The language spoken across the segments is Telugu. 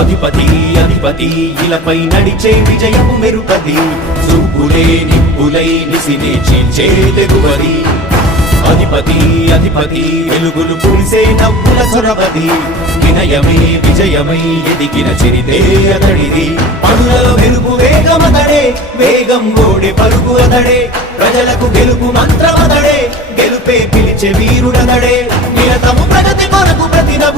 అధిపతి అధిపతి ఇలపై నడిచే విజయము మెరుపది. చూపులే నిప్పులై నిసినే చీల్చే తెగువది. అధిపతి అధిపతి వెలుగులు పులిసే నవ్వుల చొరవది. వినయమే విజయమై ఎదిగిన చిరితే అతడిది. పనులలో మెరుపు వేగమతడే వేగం ఓడే పరుగు అతడే. ప్రజలకు గెలుపు మంత్రమతడే గెలుపే పిలిచే వీరుడతడే. నిరతము ప్రగతి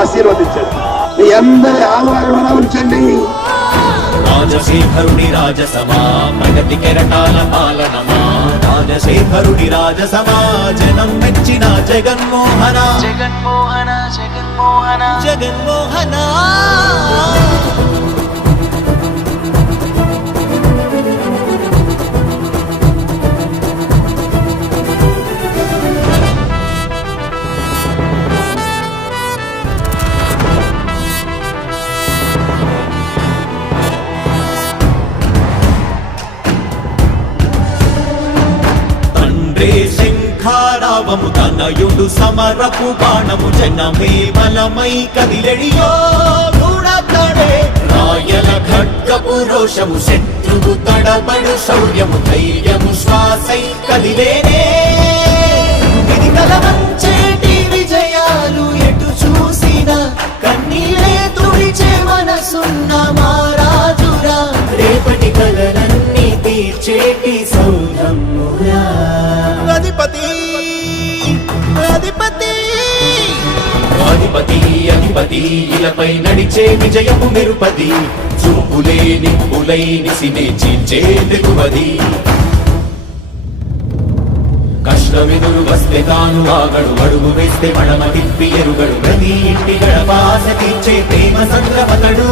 ఆశీర్వదించండి. మీ అందరి ఆహ్వానం ఉంచండి. రాజశేఖరుడి రాజసమా ప్రగతి కెరటాల పాలనమా? రాజశేఖరుడి రాజసమా జనం మెచ్చిన జగన్మోహన? జగన్మోహన జగన్మోహన? జగన్మోహన? తండ్రే శంఖారావము తనయుడు సమరపు బాణము జనమే బలమై కదిలెడియో దూడతడే రాయల ఖడ్గపు రోషము శత్రువు తడబడు శౌర్యము ధైర్యము శ్వాసై కదిలేనే. ఇది కలవంచేటి విజయాలు ఎటు చూసినా కన్నీరే తుడిచే మనసున్న అధిపతి. అధిపతి అధిపతి ఇలపై నడిచే విజయము మెరుపది చూపులే నిప్పులై నిసినే చీల్చే తెగువది కష్టమెదురు వస్తే తాను ఆగడు అడుగు వేస్తే మడమ తిప్పి ఎరుగడు. ప్రతి ఇంటి గడపాస తీర్చే ప్రేమ సంద్రపతడు.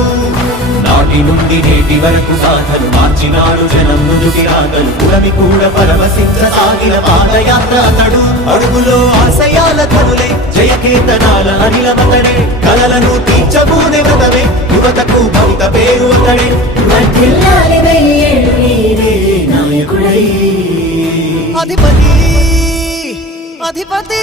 నాటి నుండి నేటి వరకు సాధను మార్చినాడు జనం ముందుకి రాగలు పురమి కూడా పరవశించసాగిన పాదయాత్ర అతడు. అడుగులో ఆశయాల కనులే జయకేతనాల అనిలమతడే కలలను తీర్చబూనే వ్రతమే యువతకు భవిత పేరు అతడే. అధిపతి అధిపతి.